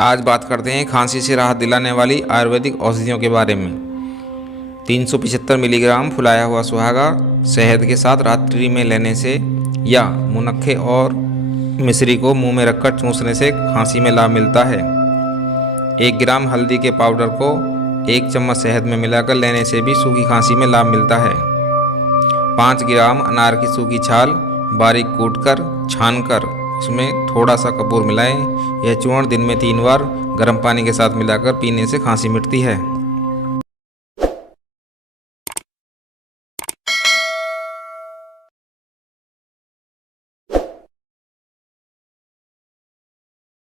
आज बात करते हैं खांसी से राहत दिलाने वाली आयुर्वेदिक औषधियों के बारे में। 375 मिलीग्राम फुलाया हुआ सुहागा शहद के साथ रात्रि में लेने से या मुनक्खे और मिश्री को मुंह में रखकर चूसने से खांसी में लाभ मिलता है। 1 ग्राम हल्दी के पाउडर को 1 चम्मच शहद में मिलाकर लेने से भी सूखी खांसी में लाभ मिलता है। 5 ग्राम अनार की सूखी छाल बारीक कूटकर छानकर उसमें थोड़ा सा कपूर मिलाएं। यह चूर्ण दिन में 3 बार गर्म पानी के साथ मिलाकर पीने से खांसी मिटती है।